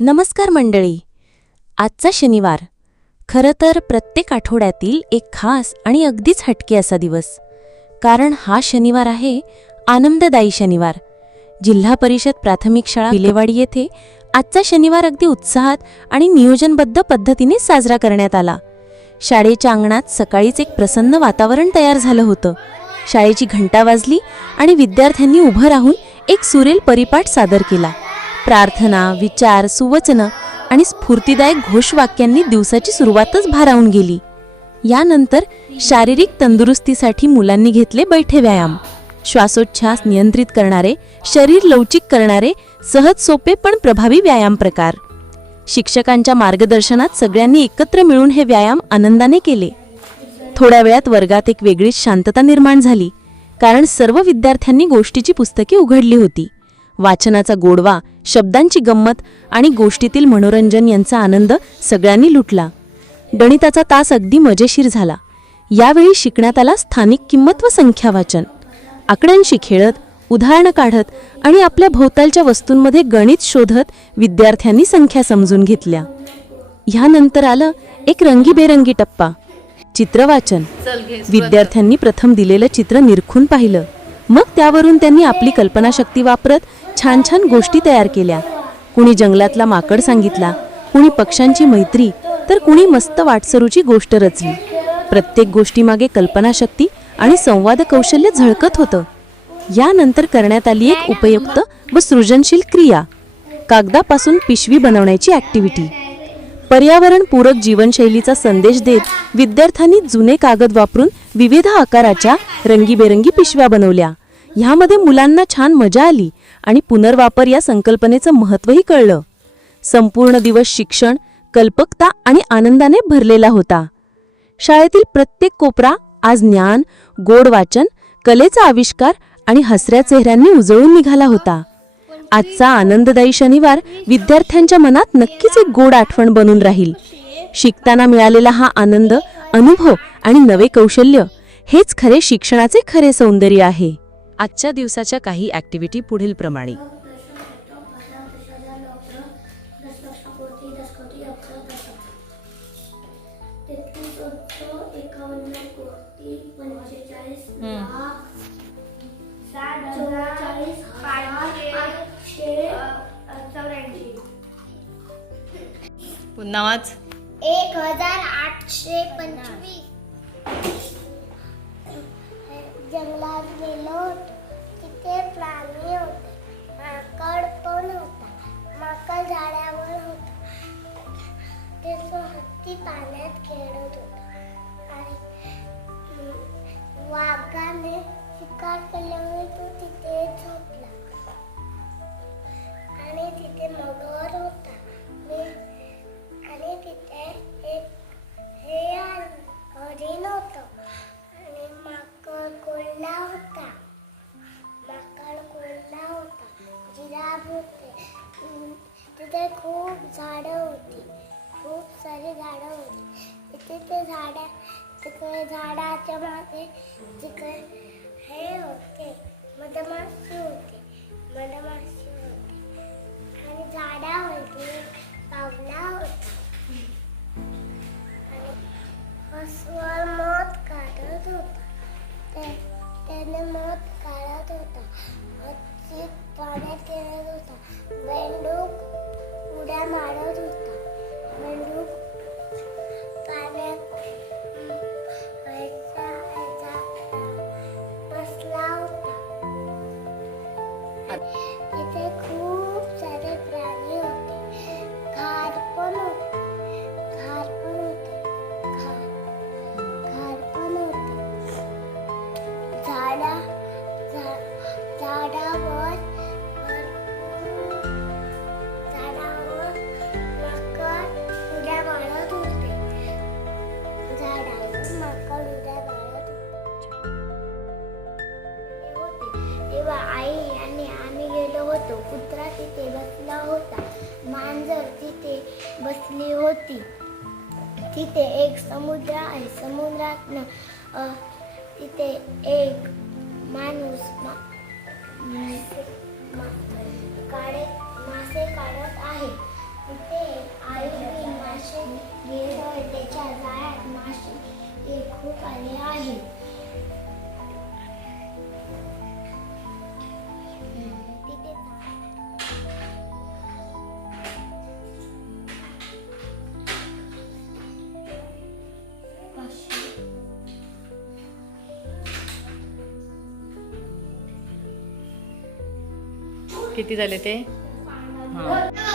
नमस्कार मंडळी. आजचा शनिवार. खरं तर प्रत्येक आठवड्यातील एक खास आणि अगदीच हटके असा दिवस. कारण हा शनिवार आहे आनंददायी शनिवार. जिल्हा परिषद प्राथमिक शाळा विलेवाडी येथे आजचा शनिवार अगदी उत्साहात आणि नियोजनबद्ध पद्धतीने साजरा करण्यात आला. शाळेच्या अंगणात सकाळीच एक प्रसन्न वातावरण तयार झालं होतं. शाळेची घंटा वाजली आणि विद्यार्थ्यांनी उभं राहून एक सुरेल परिपाठ सादर केला. प्रार्थना विचार सुवचनं आणि स्फूर्तीदायक घोषवाक्यांनी दिवसाची सुरुवातच भारावून गेली. यानंतर शारीरिक तंदुरुस्तीसाठी मुलांनी घेतले बैठे व्यायाम. श्वासोच्छ्वास नियंत्रित करणारे शरीर लवचिक करणारे सहज सोपे पण प्रभावी व्यायाम प्रकार. शिक्षकांच्या मार्गदर्शनात सगळ्यांनी एकत्र मिळून हे व्यायाम आनंदाने केले. थोड्या वेळात वर्गात एक वेगळीच शांतता निर्माण झाली कारण सर्व विद्यार्थ्यांनी गोष्टीची पुस्तके उघडली होती. वाचनाचा गोडवा शब्दांची गंमत आणि गोष्टीतील मनोरंजन यांचा आनंद सगळ्यांनी लुटला. गणिताचा तास अगदी मजेशीर झाला. यावेळी शिकण्यात आला स्थानिक किंमत व संख्या वाचन. आकड्यांशी खेळत उदाहरणं काढत आणि आपल्या भोवतालच्या वस्तूंमध्ये गणित शोधत विद्यार्थ्यांनी संख्या समजून घेतल्या. ह्यानंतर आलं एक रंगीबेरंगी टप्पा चित्रवाचन. विद्यार्थ्यांनी प्रथम दिलेलं चित्र निरखून पाहिलं. मग त्यावरून त्यांनी आपली कल्पनाशक्ती वापरत छान छान गोष्टी तयार केल्या. कुणी जंगलातला माकड सांगितला कुणी पक्ष्यांची मैत्री तर कुणी मस्त वाटसरूची गोष्ट रचली. प्रत्येक गोष्टीमागे कल्पनाशक्ती आणि संवाद कौशल्य झळकत होतं. यानंतर करण्यात आली एक उपयुक्त व सृजनशील क्रिया कागदापासून पिशवी बनवण्याची ॲक्टिव्हिटी पर्यावरणपूरक जीवनशैलीचा संदेश देत विद्यार्थ्यांनी जुने कागद वापरून विविध आकाराच्या रंगीबेरंगी पिशव्या बनवल्या. ह्यामध्ये मुलांना छान मजा आली आणि पुनर्वापर या संकल्पनेचं महत्त्वही कळलं. संपूर्ण दिवस शिक्षण कल्पकता आणि आनंदाने भरलेला होता. शाळेतील प्रत्येक कोपरा आज ज्ञान गोड वाचन कलेचा आविष्कार आणि हसऱ्या चेहऱ्यांनी उजळून निघाला होता. आजचा आनंददायी शनिवार विद्यार्थ्यांच्या मनात नक्कीच एक गोड आठवण बनून राहील. शिकताना मिळालेला हा आनंद अनुभव आणि नवे कौशल्य हेच खरे शिक्षणाचे खरे सौंदर्य आहे. आजच्या दिवसाच्या काही ॲक्टिव्हिटी पुढील प्रमाणे. पुन्हा वाच. एक हजार आठशे पंचवीस. जंगलात गेलो होतो. तिथे प्राणी होते. माकड पण होता. माकड झाडावर होता. त्याचं हत्ती पाण्यात खेळत होता. झाडा तिकडे झाडाच्या मागे तिकडे हे होते मधमाशी होते मधमाशी होते. आणि झाडा होती पावला होता. आणि हसवर मध काढत होता. ते त्याने मध काढत होता. पाण्यात खेळत होता. बेंडूक उड्या मारत होता. तिथे बसला होता. मांजर तिथे बसली होती. तिथे एक समुद्र आहे. समुद्रात तिथे एक माणूस मा, मा- काढे मासे काढत आहे. तिथे आई मासे गेलं त्याच्या जाळ्यात मासे खूप आले आहेत किती झाले ते? हां.